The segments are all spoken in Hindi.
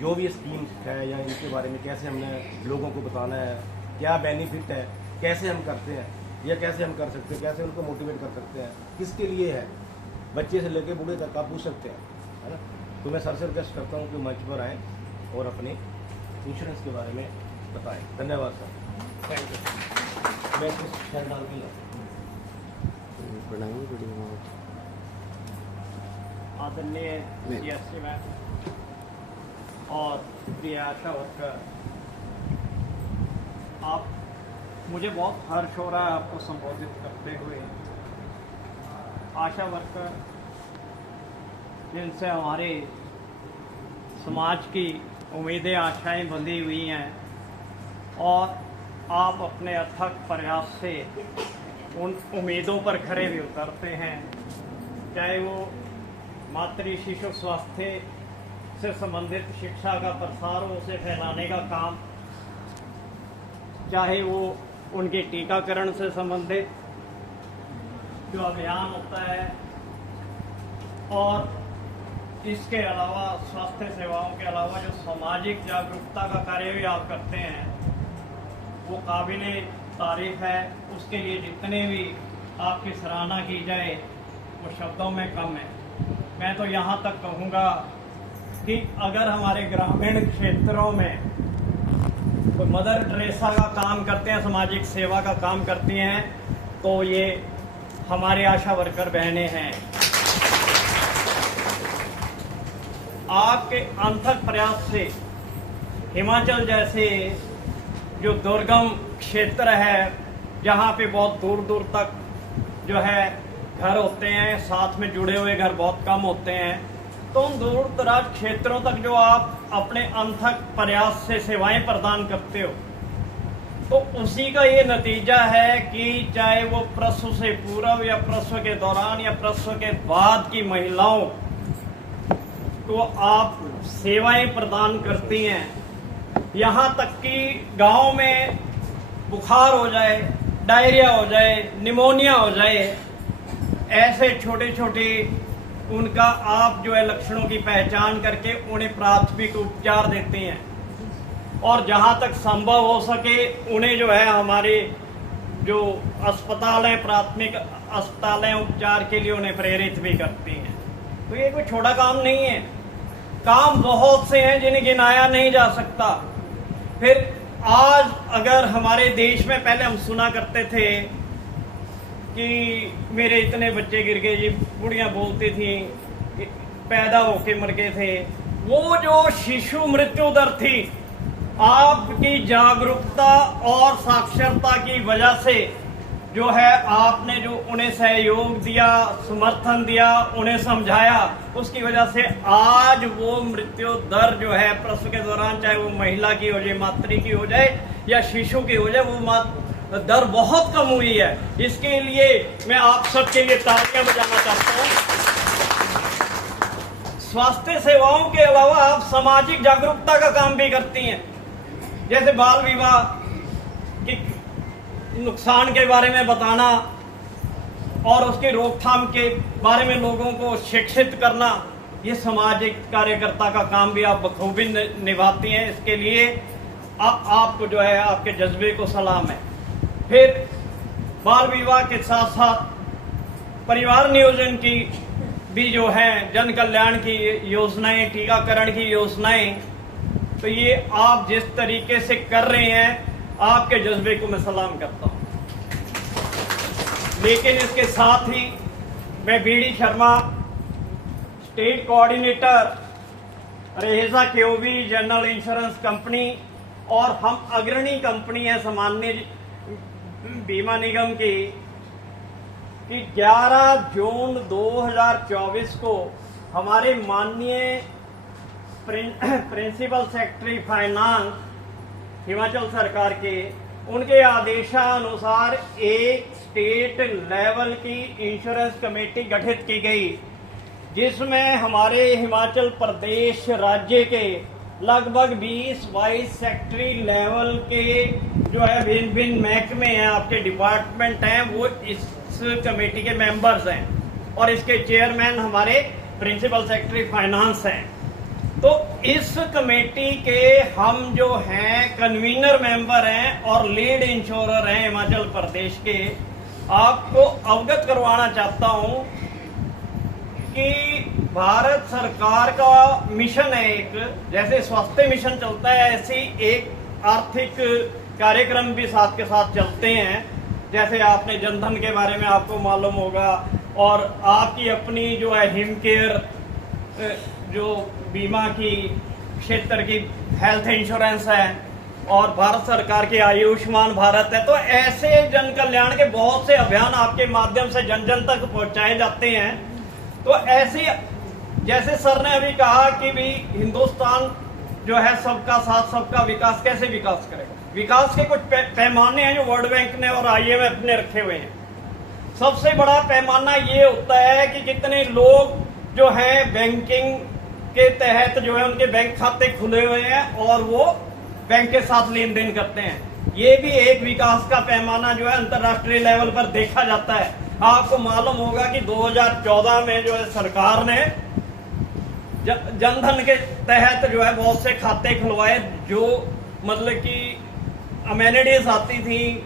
जो भी स्कीम है या इनके बारे में कैसे हमने लोगों को बताना है, क्या बेनिफिट है, कैसे हम करते हैं या कैसे हम कर सकते हैं, कैसे उनको मोटिवेट कर सकते हैं, किसके लिए है, बच्चे से लेकर बूढ़े तक आप पूछ सकते हैं, है ना। तो मैं सर से रिक्वेस्ट करता हूँ कि मंच पर आएँ और अपने इंश्योरेंस के बारे में बताएं। धन्यवाद सर। Thank you. मैं कुछ ख्याल डाल के आदरणीय सीएससी मैम और प्रिय आशा वर्कर, आप मुझे बहुत हर्ष हो रहा है आपको संबोधित करते हुए। आशा वर्कर जिनसे हमारे समाज की उम्मीदें आशाएं बंधी हुई हैं और आप अपने अथक प्रयास से उन उम्मीदों पर खरे भी उतरते हैं, चाहे वो मातृ शिशु स्वास्थ्य से संबंधित शिक्षा का प्रसार हो, उसे फैलाने का काम, चाहे वो उनके टीकाकरण से संबंधित जो अभियान होता है, और इसके अलावा स्वास्थ्य सेवाओं के अलावा जो सामाजिक जागरूकता का कार्य भी आप करते हैं, वो काबिले तारीफ है। उसके लिए जितने भी आपकी सराहना की जाए वो शब्दों में कम है। मैं तो यहाँ तक कहूँगा कि अगर हमारे ग्रामीण क्षेत्रों में कोई मदर टेरेसा का काम करते हैं, सामाजिक सेवा का काम करती हैं, तो ये हमारे आशा वर्कर बहनें हैं। आपके अथक प्रयास से हिमाचल जैसे जो दुर्गम क्षेत्र है, जहाँ पे बहुत दूर दूर तक जो है घर होते हैं, साथ में जुड़े हुए घर बहुत कम होते हैं, तो उन दूर दराज क्षेत्रों तक जो आप अपने अथक प्रयास से सेवाएं प्रदान करते हो, तो उसी का ये नतीजा है कि चाहे वो प्रसव से पूर्व या प्रसव के दौरान या प्रसव के बाद की महिलाओं को आप सेवाएं प्रदान करती हैं। यहाँ तक कि गांव में बुखार हो जाए, डायरिया हो जाए, निमोनिया हो जाए, ऐसे छोटे छोटे उनका आप जो है लक्षणों की पहचान करके उन्हें प्राथमिक उपचार देते हैं, और जहाँ तक संभव हो सके उन्हें जो है हमारे जो अस्पताल हैं, प्राथमिक अस्पताल हैं, उपचार के लिए उन्हें प्रेरित भी करती हैं। तो ये कोई छोटा काम नहीं है, काम बहुत से हैं जिन्हें गिनाया नहीं जा सकता। फिर आज अगर हमारे देश में, पहले हम सुना करते थे कि मेरे इतने बच्चे गिर गए, जी बुढ़ियाँ बोलती थी कि पैदा होके मर गए थे, वो जो शिशु मृत्यु दर थी, आपकी जागरूकता और साक्षरता की वजह से जो है आपने जो उन्हें सहयोग दिया, समर्थन दिया, उन्हें समझाया, उसकी वजह से आज वो मृत्यु दर जो है प्रसव के दौरान, चाहे वो महिला की हो जाए, मातृ की हो जाए या शिशु की हो जाए, वो दर बहुत कम हुई है। इसके लिए मैं आप सबके लिए तालियां बजाना चाहता हूँ। स्वास्थ्य सेवाओं के अलावा आप सामाजिक जागरूकता का काम भी करती हैं, जैसे बाल विवाह के नुकसान के बारे में बताना और उसकी रोकथाम के बारे में लोगों को शिक्षित करना, ये सामाजिक कार्यकर्ता का काम भी आप बखूबी निभाती हैं। इसके लिए आपको जो है आपके जज्बे को सलाम है। फिर बाल विवाह के साथ साथ परिवार नियोजन की भी जो है जन कल्याण की योजनाएं, टीकाकरण की योजनाएं, तो ये आप जिस तरीके से कर रहे हैं, आपके जज्बे को मैं सलाम करता हूं। लेकिन इसके साथ ही मैं BD Sharma, state coordinator Raheja QBE general insurance company, और हम अग्रणी कंपनी है सामान्य बीमा निगम की, कि 11 जून 2024 को हमारे माननीय प्रिंसिपल सेक्रेटरी फाइनेंस हिमाचल सरकार के, उनके आदेशानुसार एक स्टेट लेवल की इंश्योरेंस कमेटी गठित की गई, जिसमें हमारे हिमाचल प्रदेश राज्य के लगभग 20-22 सेक्टरी लेवल के जो है भिन्न भिन्न महकमे हैं, आपके डिपार्टमेंट हैं, वो इस कमेटी के मेंबर्स हैं, और इसके चेयरमैन हमारे प्रिंसिपल सेक्रेटरी फाइनेंस हैं। तो इस कमेटी के हम जो हैं कन्वीनर मेंबर हैं और लीड इंश्योरर हैं हिमाचल प्रदेश के, आपको अवगत करवाना चाहता हूं कि भारत सरकार का मिशन है एक, जैसे स्वास्थ्य मिशन चलता है ऐसे एक आर्थिक कार्यक्रम भी साथ के साथ चलते हैं। जैसे आपने जनधन के बारे में आपको मालूम होगा, और आपकी अपनी जो है हिम केयर जो बीमा की क्षेत्र की हेल्थ इंश्योरेंस है, और भारत सरकार की आयुष्मान भारत है। तो ऐसे जन कल्याण के बहुत से अभियान आपके माध्यम से जन जन तक पहुंचाए जाते हैं। तो ऐसे जैसे सर ने अभी कहा कि भी हिंदुस्तान जो है सबका साथ सबका विकास, कैसे विकास करेगा? विकास के कुछ पैमाने हैं जो वर्ल्ड बैंक ने और IMF ने रखे हुए हैं। सबसे बड़ा पैमाना ये होता है कि कितने लोग जो हैं बैंकिंग के तहत जो है उनके बैंक खाते खुले हुए हैं और वो बैंक के साथ लेन देन करते हैं। ये भी एक विकास का पैमाना जो है अंतर्राष्ट्रीय लेवल पर देखा जाता है। आपको मालूम होगा कि 2014 में जो है सरकार ने जनधन के तहत जो है बहुत से खाते खुलवाए, जो मतलब कि अमेनिटीज आती थी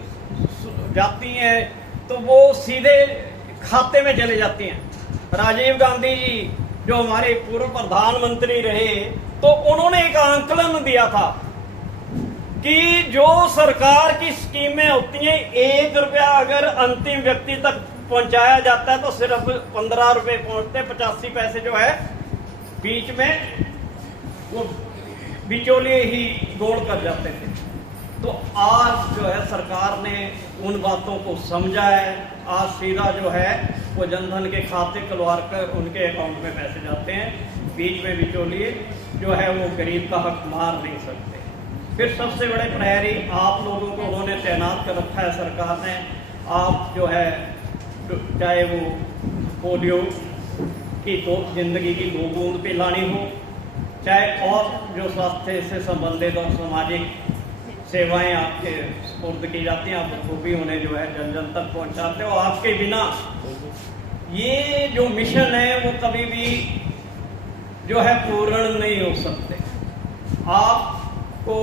जाती हैं तो वो सीधे खाते में चले जाती हैं। राजीव गांधी जी जो हमारे पूर्व प्रधानमंत्री रहे, तो उन्होंने एक आंकलन दिया था कि जो सरकार की स्कीमें होती हैं, 1 रुपया अगर अंतिम व्यक्ति तक पहुंचाया जाता है तो सिर्फ 15 रुपए पहुंचते, 85 पैसे जो है बीच में वो बिचौलिए ही गोल कर जाते थे। तो आज जो है सरकार ने उन बातों को समझा है। आज सीधा जो है वो जनधन के खाते खुलवा कर उनके अकाउंट में पैसे जाते हैं, बीच में बिचौलिए जो है वो गरीब का हक मार नहीं सकते। फिर सबसे बड़े प्रहरी आप लोगों को उन्होंने तैनात कर रखा है सरकार ने। आप जो है चाहे वो पोलियो की जिंदगी की 2 बूंद पिलानी हो, चाहे और जो स्वास्थ्य से संबंधित और सामाजिक सेवाएं आपके सुपुर्द की जाती हैं, आप उसको भी उन्हें जो है जन जन तक पहुंचाते हो। आपके बिना ये जो मिशन है वो कभी भी जो है पूर्ण नहीं हो सकते। आपको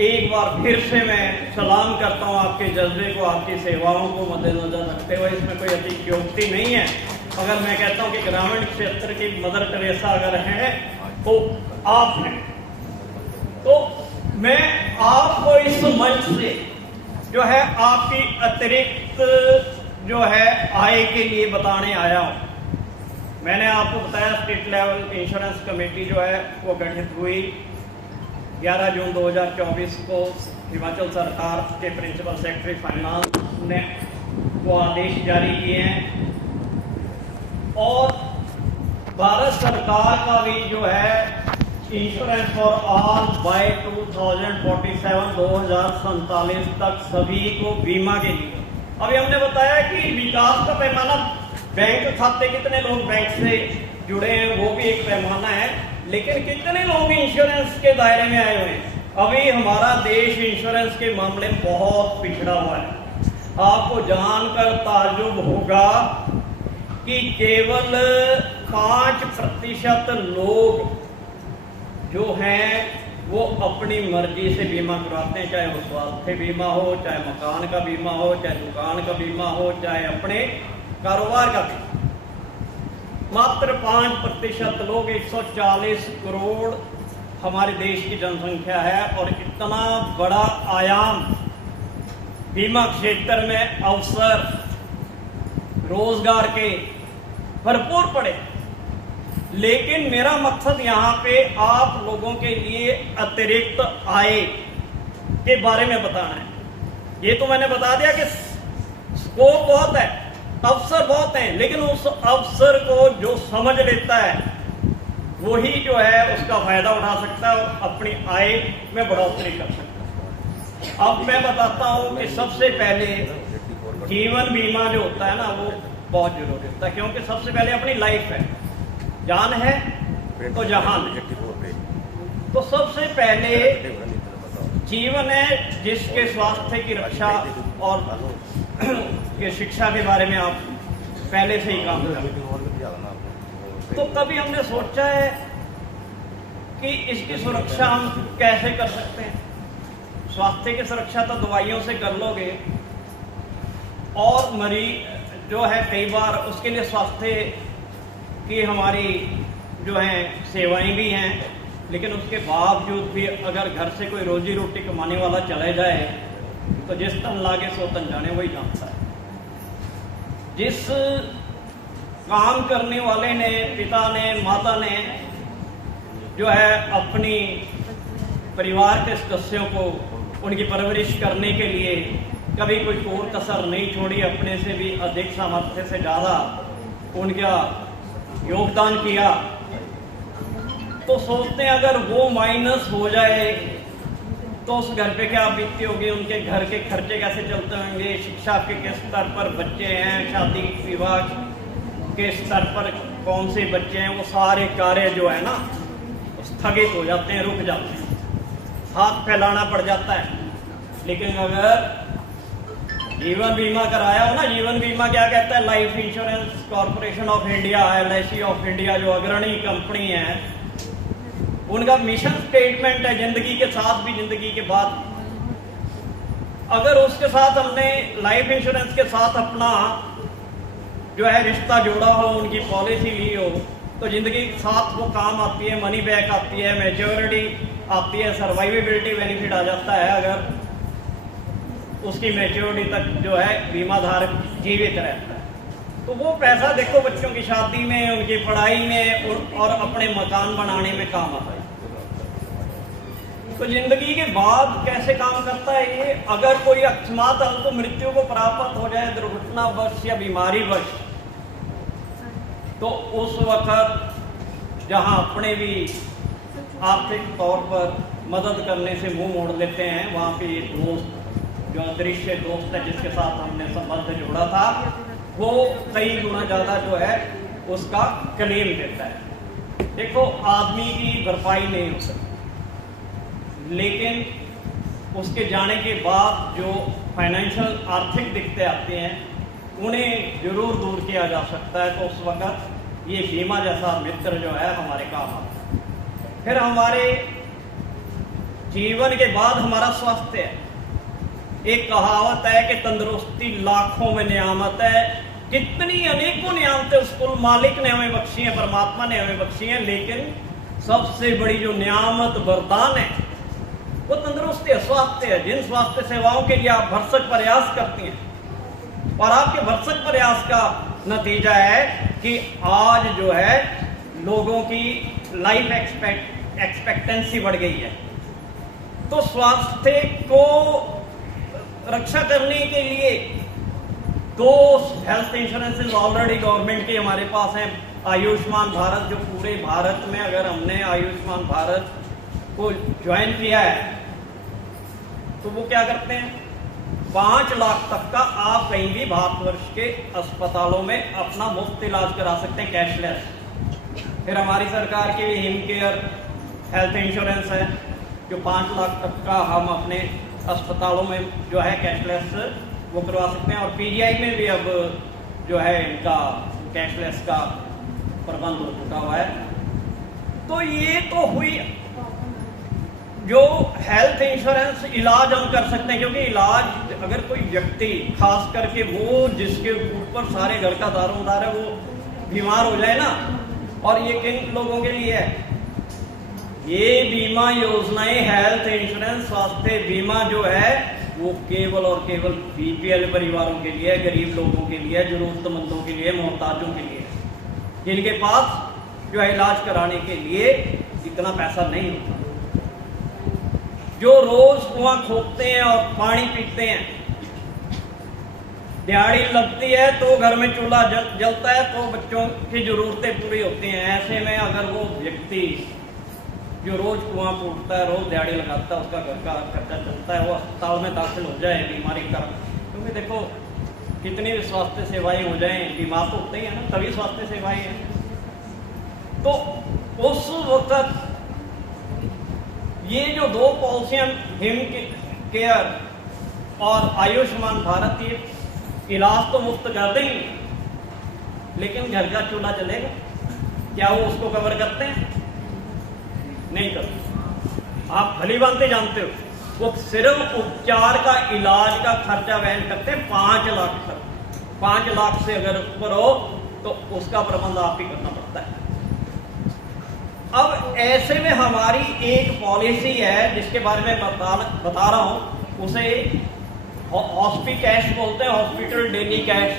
एक बार फिर से मैं सलाम करता हूं आपके जज्बे को, आपकी सेवाओं को मद्देनजर रखते हुए। इसमें कोई अतिशयोक्ति नहीं है अगर मैं कहता हूं कि ग्रामीण क्षेत्र की मदर टेरेसा अगर है तो आप हैं। तो मैं आपको इस मंच से जो है आपकी अतिरिक्त जो है आय के लिए बताने आया हूं। मैंने आपको बताया स्टेट लेवल इंश्योरेंस कमेटी जो है वो गठित हुई 11 जून 2024 को। हिमाचल सरकार के प्रिंसिपल सेक्रेटरी फाइनेंस ने वो आदेश जारी किए हैं, और भारत सरकार का भी जो है इंश्योरेंस फॉर ऑल बाय 2047 तक सभी को बीमा के लिए। अभी हमने बताया कि विकास का पैमाना, बैंक खाते कितने लोग बैंक से जुड़े हैं वो भी एक पैमाना है, लेकिन कितने लोग इंश्योरेंस के दायरे में आए हुए हैं। अभी हमारा देश इंश्योरेंस के मामले में बहुत पिछड़ा हुआ है। आपको जानकर ताज्जुब होगा कि केवल 5% लोग जो हैं वो अपनी मर्जी से बीमा करवाते हैं, चाहे वो स्वास्थ्य बीमा हो, चाहे मकान का बीमा हो, चाहे दुकान का बीमा हो, चाहे अपने कारोबार का बीमा। मात्र 5% लोग, 140 करोड़ हमारे देश की जनसंख्या है, और इतना बड़ा आयाम बीमा क्षेत्र में अवसर रोजगार के भरपूर पड़े। लेकिन मेरा मकसद यहाँ पे आप लोगों के लिए अतिरिक्त आय के बारे में बताना है। ये तो मैंने बता दिया कि स्कोप बहुत है, अवसर बहुत हैं, लेकिन उस अवसर को जो समझ लेता है वही जो है उसका फायदा उठा सकता है और अपनी आय में बढ़ोतरी कर सकता है। अब मैं बताता हूँ कि सबसे पहले जीवन बीमा जो होता है ना वो बहुत जरूरी होता है, क्योंकि सबसे पहले अपनी लाइफ है, जान है तो जहान है। तो सबसे पहले जीवन है जिसके स्वास्थ्य की रक्षा और के शिक्षा के बारे में आप पहले से ही काम कर। तो कभी हमने सोचा है कि इसकी सुरक्षा हम कैसे कर सकते हैं। स्वास्थ्य की सुरक्षा तो दवाइयों से कर लोगे, और मरीज जो है कई बार उसके लिए स्वास्थ्य की हमारी जो है सेवाएं भी हैं, लेकिन उसके बावजूद भी अगर घर से कोई रोजी रोटी कमाने वाला चले जाए तो जिस तन लागे सो तन जाने, वही जानता है। जिस काम करने वाले ने, पिता ने, माता ने जो है अपनी परिवार के सदस्यों को उनकी परवरिश करने के लिए कभी कोई कोर कसर नहीं छोड़ी, अपने से भी अधिक सामर्थ्य से ज़्यादा उनका योगदान किया, तो सोचते हैं अगर वो माइनस हो जाए तो उस घर पे क्या बीतती होगी, उनके घर के खर्चे कैसे चलते होंगे, शिक्षा के किस स्तर पर बच्चे हैं, शादी विवाह के स्तर पर कौन से बच्चे हैं, वो सारे कार्य जो है ना स्थगित हो जाते हैं, रुक जाते हैं, हाथ फैलाना पड़ जाता है। लेकिन अगर जीवन बीमा कराया हो ना, जीवन बीमा क्या कहता है, life insurance corporation of India, LIC of India जो अग्रणी कंपनी है, उनका मिशन स्टेटमेंट है जिंदगी के साथ भी जिंदगी के बाद। अगर उसके साथ हमने लाइफ इंश्योरेंस के साथ अपना जो है रिश्ता जोड़ा हो, उनकी पॉलिसी ली हो, तो जिंदगी के साथ वो काम आती है, मनी बैक आती है, मैच्योरिटी आती है, सर्वाइवेबिलिटी बेनिफिट आ जाता है अगर उसकी मैच्योरिटी तक जो है बीमा धारक जीवित रहता है। तो वो पैसा देखो बच्चों की शादी में, उनकी पढ़ाई में और अपने मकान बनाने में काम आता है। तो जिंदगी के बाद कैसे काम करता है ये, अगर कोई अकस्मात हमको मृत्यु को प्राप्त हो जाए दुर्घटनावश या बीमारीवश, तो उस वक्त जहां अपने भी आर्थिक तौर पर मदद करने से मुंह मोड़ लेते हैं, वहां पे दोस्त जो अदृश्य दोस्त है जिसके साथ हमने संबंध जोड़ा था, वो कई गुना ज्यादा जो है उसका क्लेम देता है। देखो आदमी की भरपाई नहीं हो सकती, लेकिन उसके जाने के बाद जो फाइनेंशियल आर्थिक दिक्कतें आती हैं उन्हें जरूर दूर किया जा सकता है। तो उस वक्त ये बीमा जैसा मित्र जो है हमारे काम आता है। फिर हमारे जीवन के बाद हमारा स्वास्थ्य है। एक कहावत है कि तंदुरुस्ती लाखों में नियामत है। कितनी अनेकों नियामतें उस कुल मालिक ने हमें बख्शी हैं, परमात्मा ने हमें बख्शी हैं, लेकिन सबसे बड़ी जो नियामत वरदान है वो तंदुरुस्ती है, स्वास्थ्य है। जिन स्वास्थ्य सेवाओं के लिए आप भरसक प्रयास करती हैं, और आपके भरसक प्रयास का नतीजा है कि आज जो है लोगों की लाइफ एक्सपेक्टेंसी बढ़ गई है। तो स्वास्थ्य को रक्षा करने के लिए दो हेल्थ इंश्योरेंसेज ऑलरेडी गवर्नमेंट के हमारे पास हैं। आयुष्मान भारत, जो पूरे भारत में अगर हमने आयुष्मान भारत को ज्वाइन किया है तो वो क्या करते हैं, 5 लाख तक का आप कहीं भी भारतवर्ष के अस्पतालों में अपना मुफ्त इलाज करा सकते हैं, कैशलेस। फिर हमारी सरकार की हिम केयर हेल्थ इंश्योरेंस है जो 5 लाख तक का हम अपने अस्पतालों में जो है कैशलेस वो करवा सकते हैं। और PGI में भी अब जो है इनका कैशलेस का प्रबंध हो चुका हुआ है। तो ये तो हुई जो हेल्थ इंश्योरेंस इलाज हम कर सकते हैं, क्योंकि इलाज अगर कोई व्यक्ति खास करके वो जिसके ऊपर सारे घर का दारोमदार है वो बीमार हो जाए ना, और ये किन लोगों के लिए है, ये बीमा योजनाएं हेल्थ इंश्योरेंस स्वास्थ्य बीमा जो है वो केवल और केवल BPL परिवारों के लिए, गरीब लोगों के लिए, जरूरतमंदों के लिए, मोहताजों के लिए, जिनके पास जो है इलाज कराने के लिए इतना पैसा नहीं होता, जो रोज कुआं खोदते हैं और पानी पीते हैं, दिहाड़ी लगती है तो घर में चूल्हा जलता है तो बच्चों की जरूरतें पूरी होती हैं। ऐसे में अगर वो व्यक्ति जो रोज कुआं फूटता है, रोज दिहाड़ी लगाता है, उसका घर का खर्चा चलता है, वो अस्पताल में दाखिल हो जाए बीमारी का, क्योंकि देखो कितनी भी स्वास्थ्य सेवाएं हो जाएं, बीमार तो होते ही है ना, तभी स्वास्थ्य सेवाएं हैं। तो उस वक्त ये जो 2 पॉलिसियां हिम केयर और आयुष्मान भारत, ये इलाज तो मुफ्त कर देंगे, लेकिन घर का चूल्हा चलेगा क्या वो उसको कवर करते हैं? नहीं करते। आप भली भांति जानते हो, वो सिर्फ उपचार का, इलाज का खर्चा वहन करते हैं 5 लाख तक। 5 लाख से अगर ऊपर हो तो उसका प्रबंध आप ही करना पड़ता है। अब ऐसे में हमारी एक पॉलिसी है जिसके बारे में बता रहा हूं, उसे हॉस्पी कैश बोलते हैं, हॉस्पिटल डेली कैश।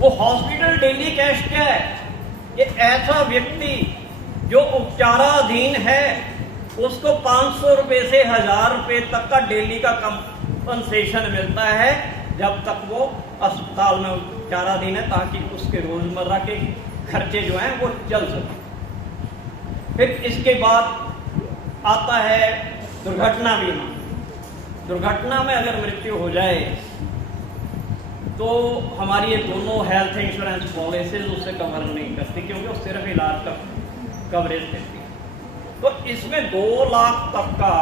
वो हॉस्पिटल डेली कैश क्या है? ये ऐसा व्यक्ति जो उपचाराधीन है उसको 500 रुपए से 1000 रुपए तक का डेली का कंपनसेशन मिलता है जब तक वो अस्पताल में उपचाराधीन है, ताकि उसके रोजमर्रा के खर्चे जो हैं वो चल सके। फिर इसके बाद आता है दुर्घटना बीमा। दुर्घटना में अगर मृत्यु हो जाए तो हमारी ये दोनों हेल्थ इंश्योरेंस पॉलिसीज उससे कवर नहीं करती, क्योंकि वो सिर्फ इलाज का कवरेज देती है। तो इसमें 2 लाख तक का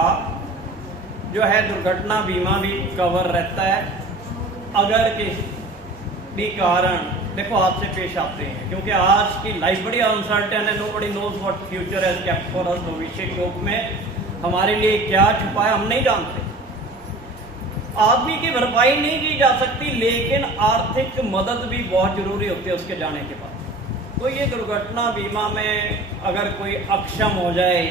जो है दुर्घटना बीमा भी कवर रहता है। अगर किसी भी कारण देखो हादसे पेश आते हैं, क्योंकि आज की लाइफ बड़ी अनसर्टेन है, nobody knows what future has kept for us. भविष्य के रूप में हमारे लिए क्या छुपा है हम नहीं जानते। आदमी की भरपाई नहीं की जा सकती, लेकिन आर्थिक मदद भी बहुत जरूरी होती है उसके जाने के बाद। तो ये दुर्घटना बीमा में अगर कोई अक्षम हो जाए,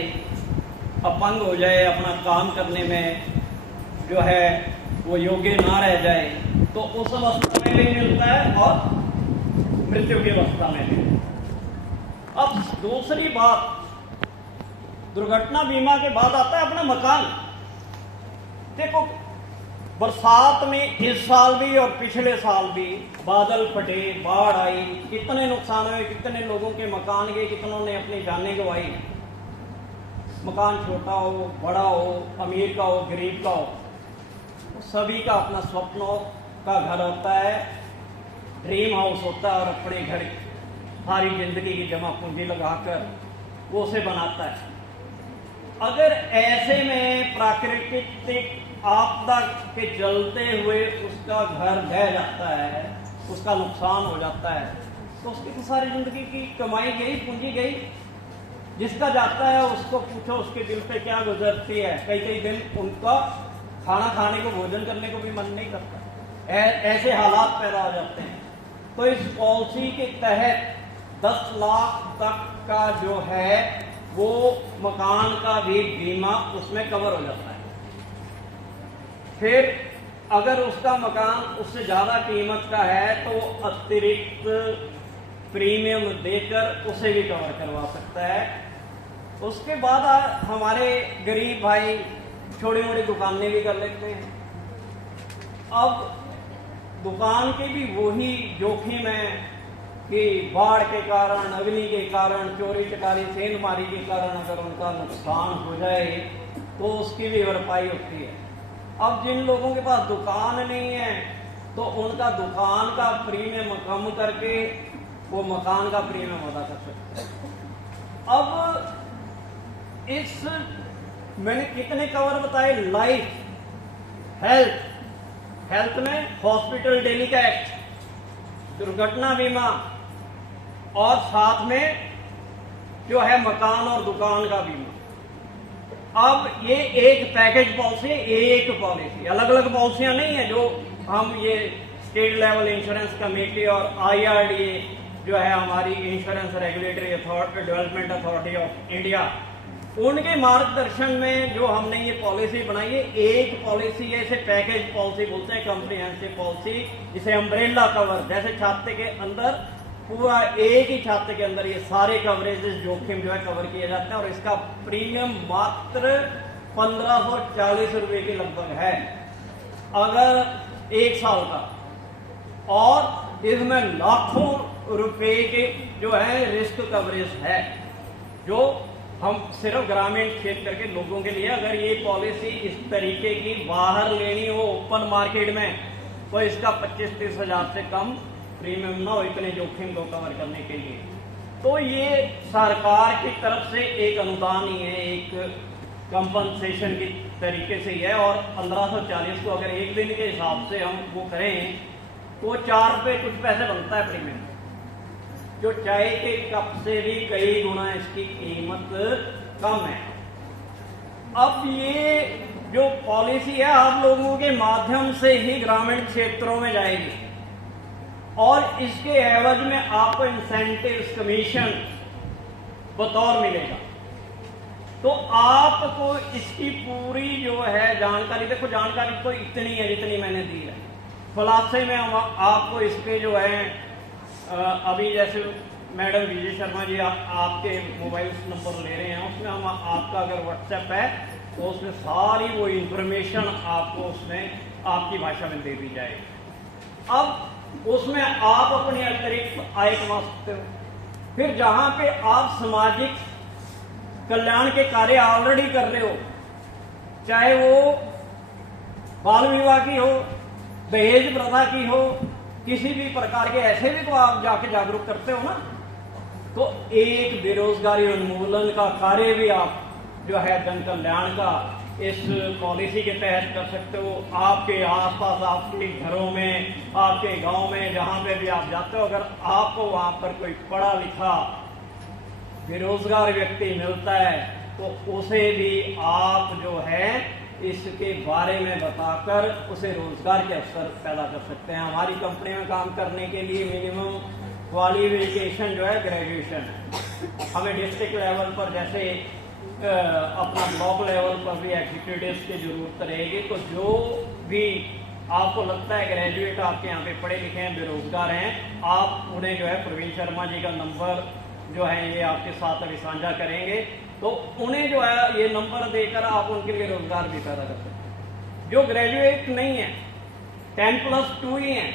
अपंग हो जाए, अपना काम करने में जो है वो योग्य ना रह जाए, तो उस अवस्था में भी मिलता है और मृत्यु की अवस्था में भी। अब दूसरी बात, दुर्घटना बीमा के बाद आता है अपना मकान। देखो बरसात में इस साल भी और पिछले साल भी बादल फटे, बाढ़ आई, कितने नुकसान हुए, कितने लोगों के मकान गए, कितनों ने अपनी जानें गंवाई। मकान छोटा हो, बड़ा हो, अमीर का हो, गरीब का हो, सभी का अपना स्वप्नों का घर होता है, ड्रीम हाउस होता है, और अपने घर सारी जिंदगी की जमा पूंजी लगाकर वो उसे बनाता है। अगर ऐसे में प्राकृतिक आपदा के चलते हुए उसका घर बह जाता है, उसका नुकसान हो जाता है, तो उसकी तो सारी जिंदगी की कमाई गई, पूंजी गई। जिसका जाता है उसको पूछो उसके दिल पे क्या गुजरती है। कई कई दिन उनका खाना खाने को, भोजन करने को भी मन नहीं करता। ऐसे हालात पैदा हो जाते हैं। तो इस पॉलिसी के तहत 10 लाख तक का जो है वो मकान का भी बीमा उसमें कवर हो जाता है। फिर अगर उसका मकान उससे ज्यादा कीमत का है तो अतिरिक्त प्रीमियम देकर उसे भी कवर करवा सकता है। उसके बाद हमारे गरीब भाई छोटी मोटी दुकानें भी कर लेते हैं। अब दुकान के भी वही जोखिम है कि बाढ़ के कारण, अग्नि के कारण, चोरी चकारी, सेंधमारी के कारण अगर उनका नुकसान हो जाए तो उसकी भी भरपाई होती है। अब जिन लोगों के पास दुकान नहीं है तो उनका दुकान का प्रीमियम कम करके वो मकान का प्रीमियम अदा कर सकते हैं। अब इस मैंने कितने कवर बताए, लाइफ, हेल्थ में हॉस्पिटल डेली का एक्ट, दुर्घटना बीमा, और साथ में जो है मकान और दुकान का बीमा। अब ये एक पैकेज पॉलिसी, एक पॉलिसी, अलग अलग पॉलिसियां नहीं है जो हम ये स्टेट लेवल इंश्योरेंस कमेटी और IRDA जो है हमारी insurance regulatory authority, development authority of India, उनके मार्गदर्शन में जो हमने ये पॉलिसी बनाई है, एक पॉलिसी है, इसे पैकेज पॉलिसी बोलते हैं, कॉम्प्रिहेंसिव पॉलिसी, जिसे अम्ब्रेला कवर, जैसे छाते के अंदर पूरा एक ही छाते के अंदर ये सारे कवरेजेस, जोखिम जो है कवर किए जाते हैं। और इसका प्रीमियम मात्र 1540 रुपए के लगभग है अगर 1 साल का, और इसमें लाखों रुपए के जो है रिस्क कवरेज है, जो हम सिर्फ ग्रामीण क्षेत्र के लोगों के लिए। अगर ये पॉलिसी इस तरीके की बाहर लेनी हो ओपन मार्केट में, तो इसका 25-30 हजार से कम प्रीमियम ना हो इतने जोखिम को कवर करने के लिए। तो ये सरकार की तरफ से एक अनुदान ही है, एक कंपनसेशन की तरीके से ही है। और 1540 को अगर एक दिन के हिसाब से हम वो करें तो 4 रुपये कुछ पैसे बनता है प्रीमियम। जो चाय के कप से भी कई गुना इसकी कीमत कम है। अब ये जो पॉलिसी है आप लोगों के माध्यम से ही ग्रामीण क्षेत्रों में जाएगी और इसके एवज में आपको इंसेंटिव कमीशन बतौर मिलेगा। तो आपको इसकी पूरी जो है जानकारी, देखो जानकारी तो इतनी है जितनी मैंने दी है, खुलासे में आपको इसके जो है अभी जैसे मैडम विजय शर्मा जी आपके मोबाइल नंबर ले रहे हैं, उसमें हम आपका अगर व्हाट्सएप है तो उसमें सारी वो इंफॉर्मेशन आपको उसमें आपकी भाषा में दे दी जाएगी। अब उसमें आप अपनी अतिरिक्त आय कमा सकते हो। फिर जहां पे आप सामाजिक कल्याण के कार्य ऑलरेडी कर रहे हो, चाहे वो बाल विवाह की हो, दहेज प्रथा की हो, किसी भी प्रकार के ऐसे भी तो आप जाके जागरूक करते हो ना, तो एक बेरोजगारी उन्मूलन का कार्य भी आप जो है जन कल्याण का इस पॉलिसी के तहत कर सकते हो। आपके आसपास, आपके घरों में, आपके गांव में, जहां पे भी आप जाते हो, अगर आपको वहां पर कोई पढ़ा लिखा बेरोजगार व्यक्ति मिलता है तो उसे भी आप जो है इसके बारे में बताकर उसे रोजगार के अवसर पैदा कर सकते हैं। हमारी कंपनी में काम करने के लिए मिनिमम क्वालिफिकेशन जो है ग्रेजुएशन है। हमें डिस्ट्रिक्ट लेवल पर जैसे अपना ब्लॉक लेवल पर भी एग्जीक्यूटिव्स की जरूरत रहेगी, तो जो भी आपको लगता है ग्रेजुएट आपके यहाँ पे पढ़े लिखे हैं, बेरोजगार हैं, आप उन्हें जो है प्रवीण शर्मा जी का नंबर जो है ये आपके साथ अभी साझा करेंगे, तो उन्हें जो है ये नंबर देकर आप उनके लिए रोजगार भी पैदा कर सकते हैं। जो ग्रेजुएट नहीं है, 10+2 ही हैं,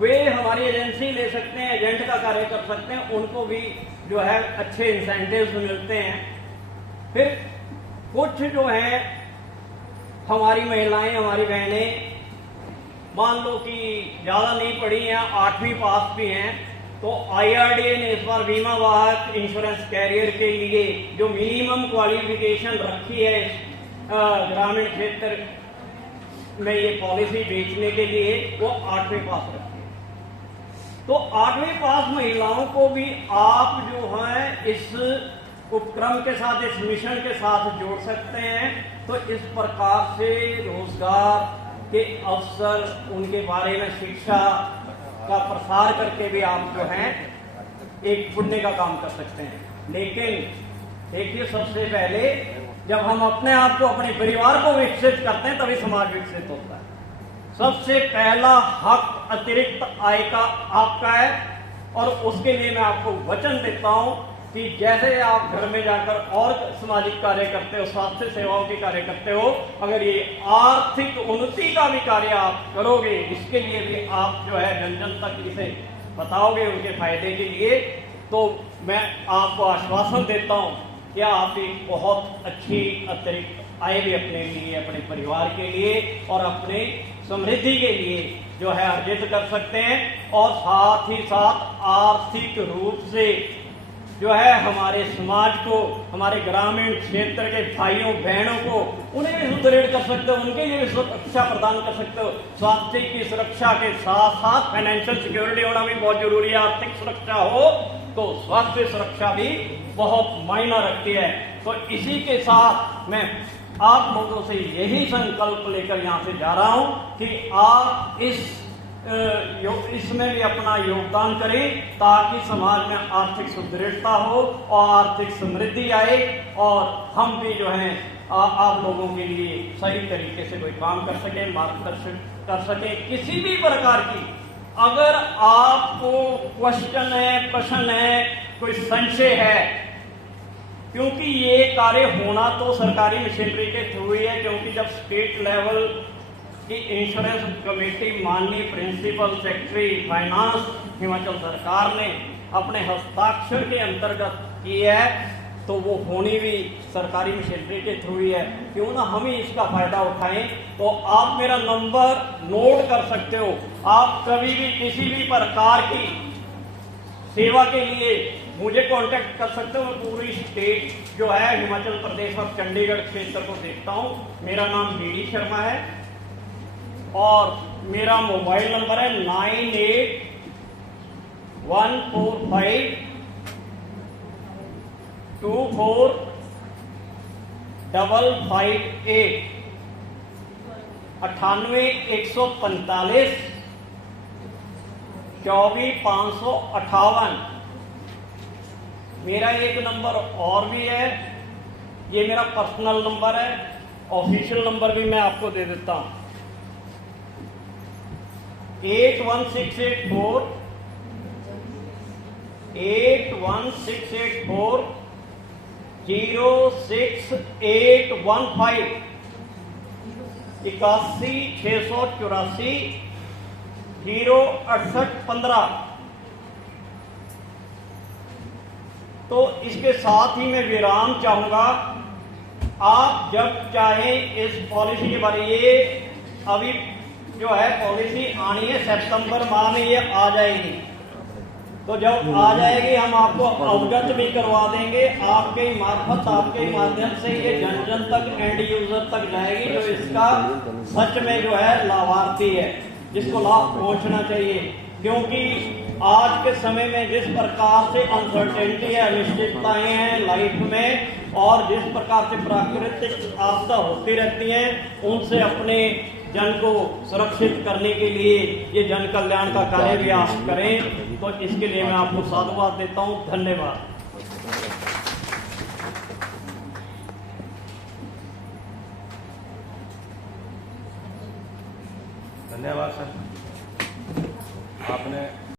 वे हमारी एजेंसी ले सकते हैं, एजेंट का कार्य कर सकते हैं, उनको भी जो है अच्छे इंसेंटिव्स मिलते हैं। फिर कुछ जो है हमारी महिलाएं, हमारी बहनें मान लो कि ज्यादा नहीं पढ़ी हैं, 8वीं पास भी हैं, तो IRDA ने इस बार बीमा वाहक इंश्योरेंस कैरियर के लिए जो मिनिमम क्वालिफिकेशन रखी है ग्रामीण क्षेत्र में ये पॉलिसी बेचने के लिए, वो 8वीं पास रखी है। तो 8वीं पास महिलाओं को भी आप जो है इस उपक्रम के साथ, इस मिशन के साथ जोड़ सकते हैं। तो इस प्रकार से रोजगार के अवसर, उनके बारे में शिक्षा का प्रसार करके भी आप जो है एक पुण्य का काम कर सकते हैं। लेकिन देखिए, सबसे पहले जब हम अपने आप को, अपने परिवार को विकसित करते हैं तभी समाज विकसित होता है। सबसे पहला हक अतिरिक्त आय का आपका है, और उसके लिए मैं आपको वचन देता हूं कि जैसे आप घर में जाकर और सामाजिक कार्य करते हो, स्वास्थ्य सेवाओं के कार्य करते हो, अगर ये आर्थिक उन्नति का भी कार्य आप करोगे, इसके लिए भी आप जो है जन जन तक इसे बताओगे उनके फायदे के लिए, तो मैं आपको आश्वासन देता हूं कि आप एक बहुत अच्छी अतिरिक्त आय भी अपने लिए, अपने परिवार के लिए और अपने समृद्धि के लिए जो है अर्जित कर सकते हैं। और साथ ही साथ आर्थिक रूप से जो है हमारे समाज को, हमारे ग्रामीण क्षेत्र के भाइयों बहनों को, उन्हें भी सुदृढ़ कर सकते हो, उनके लिए भी सुरक्षा प्रदान कर सकते हो। स्वास्थ्य की सुरक्षा के साथ साथ फाइनेंशियल सिक्योरिटी होना भी बहुत जरूरी है। आर्थिक सुरक्षा हो तो स्वास्थ्य सुरक्षा भी बहुत मायना रखती है। तो इसी के साथ मैं आप लोगों से यही संकल्प लेकर यहाँ से जा रहा हूं कि आप इसमें भी अपना योगदान करें, ताकि समाज में आर्थिक सुदृढ़ता हो और आर्थिक समृद्धि आए, और हम भी जो है आप लोगों के लिए सही तरीके से कोई काम कर सके, मार्गदर्शन कर सके। किसी भी प्रकार की अगर आपको क्वेश्चन है, प्रश्न है, कोई संशय है, क्योंकि ये कार्य होना तो सरकारी मशीनरी के थ्रू ही है, क्योंकि जब स्टेट लेवल की इंश्योरेंस कमेटी माननीय प्रिंसिपल सेक्रेटरी फाइनेंस हिमाचल सरकार ने अपने हस्ताक्षर के अंतर्गत की है, तो वो होनी भी सरकारी मशीनरी के थ्रू ही है। क्यों ना हम ही इसका फायदा उठाएं। तो आप मेरा नंबर नोट कर सकते हो, आप कभी भी किसी भी प्रकार की सेवा के लिए मुझे कांटेक्ट कर सकते हो। मैं पूरी स्टेट जो है हिमाचल प्रदेश और चंडीगढ़ क्षेत्र को देखता हूं। मेरा नाम डी शर्मा है और मेरा मोबाइल नंबर है 145 24 558 98 145 24 558। मेरा एक नंबर और भी है, ये मेरा पर्सनल नंबर है। ऑफिशियल नंबर भी मैं आपको दे देता हूं, 81684 06815 81 684 06815। तो इसके साथ ही मैं विराम चाहूंगा। आप जब चाहें इस पॉलिसी के बारे, ये अभी जो है पॉलिसी आनी है सितंबर माह में, ये आ जाएगी। तो जब आ जाएगी हम आपको अवगत भी करवा देंगे, आपके ही मार्फत, आपके ही माध्यम से ये जन जन तक, एंड यूजर तक जाएगी, जो इसका सच में जो है लाभार्थी है, जिसको लाभ पहुंचना चाहिए। क्योंकि आज के समय में जिस प्रकार से अनसर्टेनिटी है, अनिश्चितताएं हैं लाइफ में, और जिस प्रकार से प्राकृतिक आपदा होती रहती हैं, उनसे अपने जन को सुरक्षित करने के लिए ये जन कल्याण का कार्य भी आप करें। तो इसके लिए मैं आपको साधुवाद देता हूं। धन्यवाद। धन्यवाद सर, आपने